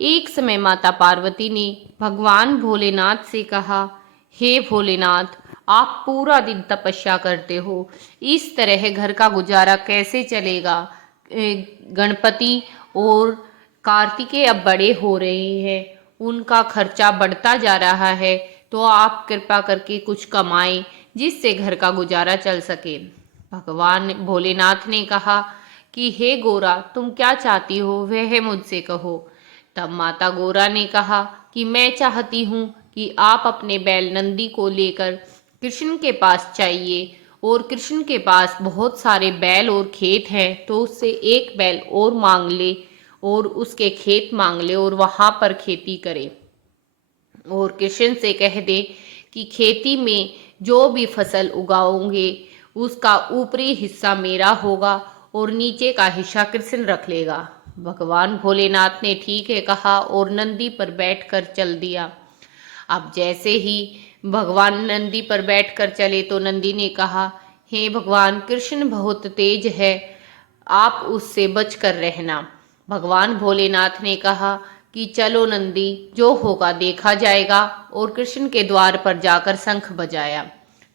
एक समय माता पार्वती ने भगवान भोलेनाथ से कहा, हे भोलेनाथ, आप पूरा दिन तपस्या करते हो, इस तरह घर का गुजारा कैसे चलेगा? गणपति और कार्तिकेय अब बड़े हो रहे हैं, उनका खर्चा बढ़ता जा रहा है, तो आप कृपा करके कुछ कमाएं जिससे घर का गुजारा चल सके। भगवान भोलेनाथ ने कहा कि हे गोरा, तुम क्या चाहती हो वह मुझसे कहो। तब माता गोरा ने कहा कि मैं चाहती हूँ कि आप अपने बैल नंदी को लेकर कृष्ण के पास जाइए, और कृष्ण के पास बहुत सारे बैल और खेत हैं, तो उससे एक बैल और मांग ले और उसके खेत मांग ले और वहाँ पर खेती करे। और कृष्ण से कह दे कि खेती में जो भी फसल उगाओगे उसका ऊपरी हिस्सा मेरा होगा और नीचे का हिस्सा कृष्ण रख लेगा। भगवान भोलेनाथ ने ठीक है कहा और नंदी पर बैठकर चल दिया। अब जैसे ही भगवान नंदी पर बैठकर चले तो नंदी ने कहा, हे भगवान, कृष्ण बहुत तेज है, आप उससे बच कर रहना। भगवान भोलेनाथ ने कहा कि चलो नंदी, जो होगा देखा जाएगा, और कृष्ण के द्वार पर जाकर शंख बजाया।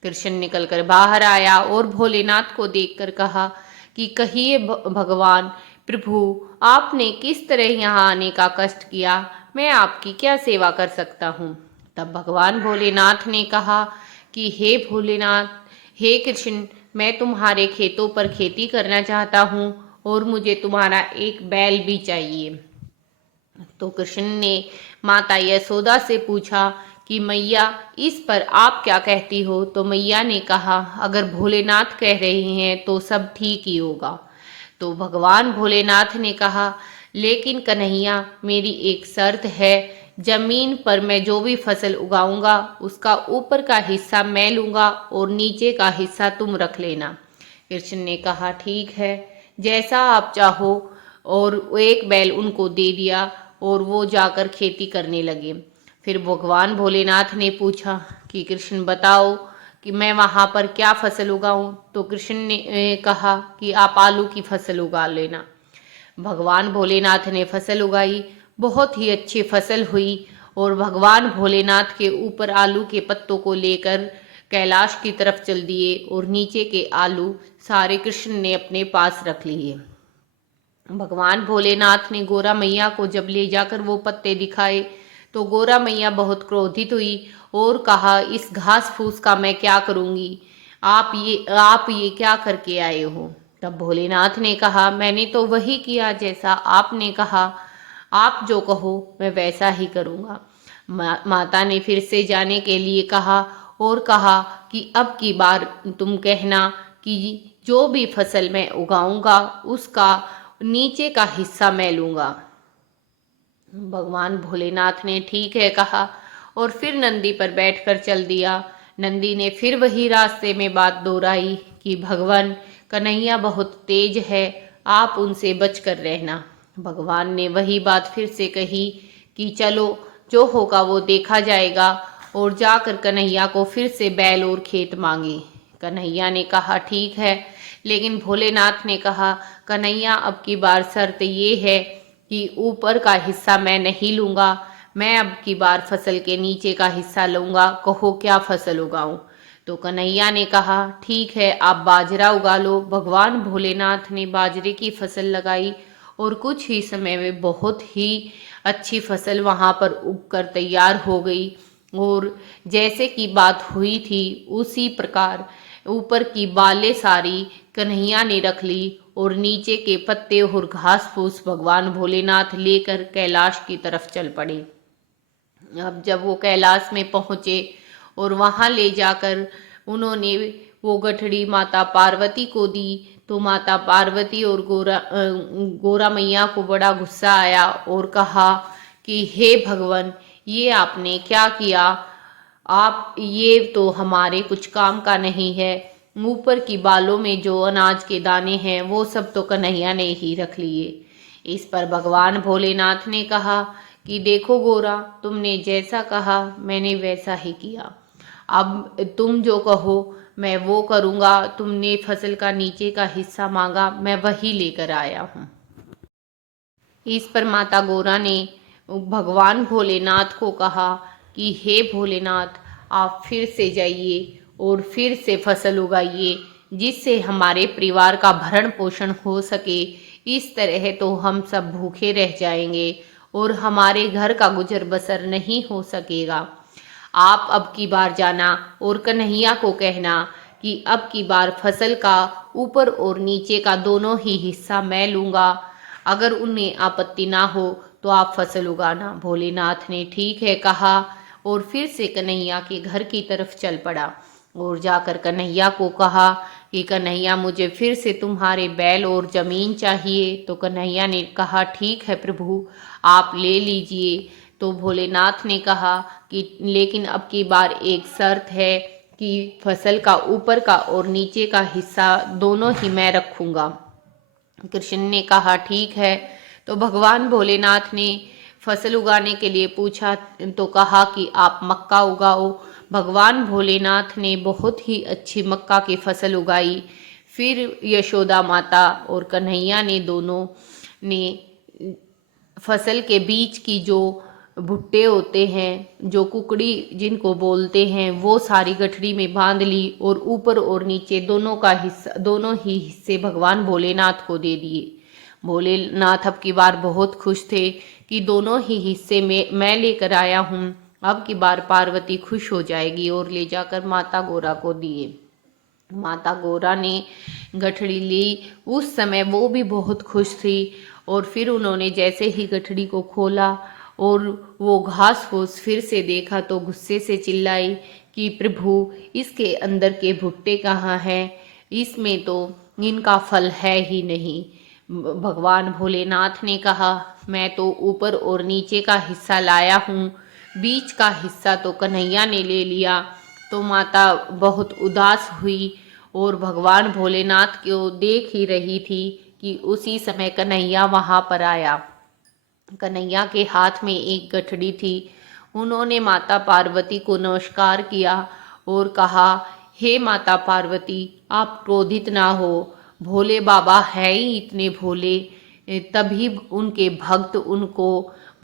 कृष्ण निकलकर बाहर आया और भोलेनाथ को देखकर कहा कि कहिए भगवान प्रभु, आपने किस तरह यहाँ आने का कष्ट किया, मैं आपकी क्या सेवा कर सकता हूँ? तब भगवान भोलेनाथ ने कहा कि हे भोलेनाथ, हे कृष्ण, मैं तुम्हारे खेतों पर खेती करना चाहता हूँ और मुझे तुम्हारा एक बैल भी चाहिए। तो कृष्ण ने माता यशोदा से पूछा कि मैया, इस पर आप क्या कहती हो? तो मैया ने कहा, अगर भोलेनाथ कह रहे हैं तो सब ठीक ही होगा। तो भगवान भोलेनाथ ने कहा, लेकिन कन्हैया, मेरी एक शर्त है, जमीन पर मैं जो भी फसल उगाऊंगा उसका ऊपर का हिस्सा मैं लूंगा और नीचे का हिस्सा तुम रख लेना। कृष्ण ने कहा, ठीक है, जैसा आप चाहो। और एक बैल उनको दे दिया और वो जाकर खेती करने लगे। फिर भगवान भोलेनाथ ने पूछा कि कृष्ण बताओ कि मैं वहाँ पर क्या फसल उगाऊं? तो कृष्ण ने कहा कि आप आलू की फसल उगा लेना। भगवान भोलेनाथ ने फसल उगाई, बहुत ही अच्छी फसल हुई, और भगवान भोलेनाथ के ऊपर आलू के पत्तों को लेकर कैलाश की तरफ चल दिए और नीचे के आलू सारे कृष्ण ने अपने पास रख लिए। भगवान भोलेनाथ ने गोरा मैया को जब ले जाकर वो पत्ते दिखाए तो गोरा मैया बहुत क्रोधित हुई और कहा, इस घास फूस का मैं क्या करूंगी? आप ये क्या करके आए हो? तब भोलेनाथ ने कहा, मैंने तो वही किया जैसा आपने कहा, आप जो कहो मैं वैसा ही करूंगा। माता ने फिर से जाने के लिए कहा और कहा कि अब की बार तुम कहना कि जो भी फसल मैं उगाऊंगा उसका नीचे का हिस्सा मैं लूंगा। भगवान भोलेनाथ ने ठीक है कहा और फिर नंदी पर बैठकर चल दिया। नंदी ने फिर वही रास्ते में बात दोहराई कि भगवान, कन्हैया बहुत तेज है, आप उनसे बचकर रहना। भगवान ने वही बात फिर से कही कि चलो, जो होगा वो देखा जाएगा, और जाकर कन्हैया को फिर से बैल और खेत मांगे। कन्हैया ने कहा, ठीक है, लेकिन भोलेनाथ ने कहा, कन्हैया, अब की बार शर्त ये है कि ऊपर का हिस्सा मैं नहीं लूंगा, मैं अब की बार फसल के नीचे का हिस्सा लूंगा, कहो क्या फसल उगाऊं? तो कन्हैया ने कहा, ठीक है, आप बाजरा उगा लो। भगवान भोलेनाथ ने बाजरे की फसल लगाई और कुछ ही समय में बहुत ही अच्छी फसल वहां पर उगकर तैयार हो गई, और जैसे की बात हुई थी उसी प्रकार ऊपर की बालें सारी कन्हैया ने रख ली और नीचे के पत्ते और घास फूस भगवान भोलेनाथ लेकर कैलाश की तरफ चल पड़े। अब जब वो कैलाश में पहुंचे और वहां ले जाकर उन्होंने वो गठड़ी माता पार्वती को दी, तो माता पार्वती और गोरा मैया को बड़ा गुस्सा आया और कहा कि हे भगवान, ये आपने क्या किया? आप, ये तो हमारे कुछ काम का नहीं है। ऊपर की बालों में जो अनाज के दाने हैं वो सब तो कन्हैया ने ही रख लिए। इस पर भगवान भोलेनाथ ने कहा कि देखो गोरा, तुमने जैसा कहा मैंने वैसा ही किया, अब तुम जो कहो मैं वो करूँगा। तुमने फसल का नीचे का हिस्सा मांगा, मैं वही लेकर आया हूँ। इस पर माता गोरा ने भगवान भोलेनाथ को कहा कि हे भोलेनाथ, आप फिर से जाइए और फिर से फसल उगाइए, जिससे हमारे परिवार का भरण पोषण हो सके। इस तरह तो हम सब भूखे रह जाएंगे और हमारे घर का गुजर बसर नहीं हो सकेगा। आप अब की बार जाना और कन्हैया को कहना कि अब की बार फसल का ऊपर और नीचे का दोनों ही हिस्सा मैं लूँगा। अगर उन्हें आपत्ति ना हो तो आप फसल उगाना। भोलेनाथ ने ठीक है कहा और फिर से कन्हैया के घर की तरफ चल पड़ा और जाकर कन्हैया को कहा कि कन्हैया, मुझे फिर से तुम्हारे बैल और जमीन चाहिए। तो कन्हैया ने कहा ठीक है प्रभु, आप ले लीजिए। तो भोलेनाथ ने कहा कि लेकिन अब की बार एक शर्त है कि फसल का ऊपर का और नीचे का हिस्सा दोनों ही मैं रखूंगा। कृष्ण ने कहा ठीक है। तो भगवान भोलेनाथ ने फसल उगाने के लिए पूछा तो कहा कि आप मक्का उगाओ। भगवान भोलेनाथ ने बहुत ही अच्छी मक्का की फसल उगाई। फिर यशोदा माता और कन्हैया ने दोनों ने फसल के बीच की जो भुट्टे होते हैं, जो कुकड़ी जिनको बोलते हैं, वो सारी गठरी में बांध ली और ऊपर और नीचे दोनों ही हिस्से भगवान भोलेनाथ को दे दिए। भोलेनाथ अब की बार बहुत खुश थे कि दोनों ही हिस्से में मैं लेकर आया हूँ। अब की बार पार्वती खुश हो जाएगी और ले जाकर माता गौरा को दिए। माता गौरा ने गठड़ी ली। उस समय वो भी बहुत खुश थी और फिर उन्होंने जैसे ही गठड़ी को खोला और वो घास फूस फिर से देखा तो गुस्से से चिल्लाई कि प्रभु, इसके अंदर के भुट्टे कहाँ हैं? इसमें तो इनका फल है ही नहीं। भगवान भोलेनाथ ने कहा मैं तो ऊपर और नीचे का हिस्सा लाया हूँ, बीच का हिस्सा तो कन्हैया ने ले लिया। तो माता बहुत उदास हुई और भगवान भोलेनाथ को देख ही रही थी कि उसी समय कन्हैया वहाँ पर आया। कन्हैया के हाथ में एक गठड़ी थी। उन्होंने माता पार्वती को नमस्कार किया और कहा हे माता पार्वती, आप क्रोधित ना हो। भोले बाबा है ही इतने भोले, तभी उनके भक्त उनको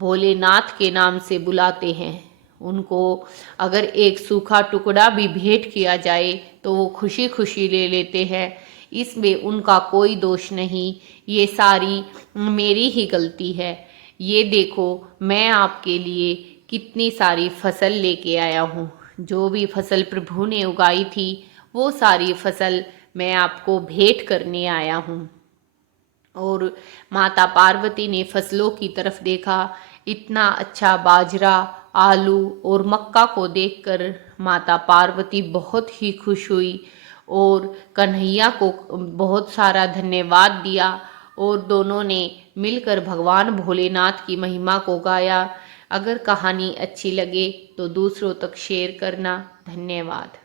भोलेनाथ के नाम से बुलाते हैं। उनको अगर एक सूखा टुकड़ा भी भेंट किया जाए तो वो खुशी खुशी ले लेते हैं। इसमें उनका कोई दोष नहीं, ये सारी मेरी ही गलती है। ये देखो, मैं आपके लिए कितनी सारी फसल लेके आया हूँ। जो भी फसल प्रभु ने उगाई थी वो सारी फसल मैं आपको भेंट करने आया हूँ। और माता पार्वती ने फसलों की तरफ देखा। इतना अच्छा बाजरा, आलू और मक्का को देखकर माता पार्वती बहुत ही खुश हुई और कन्हैया को बहुत सारा धन्यवाद दिया और दोनों ने मिलकर भगवान भोलेनाथ की महिमा को गाया। अगर कहानी अच्छी लगे तो दूसरों तक शेयर करना। धन्यवाद।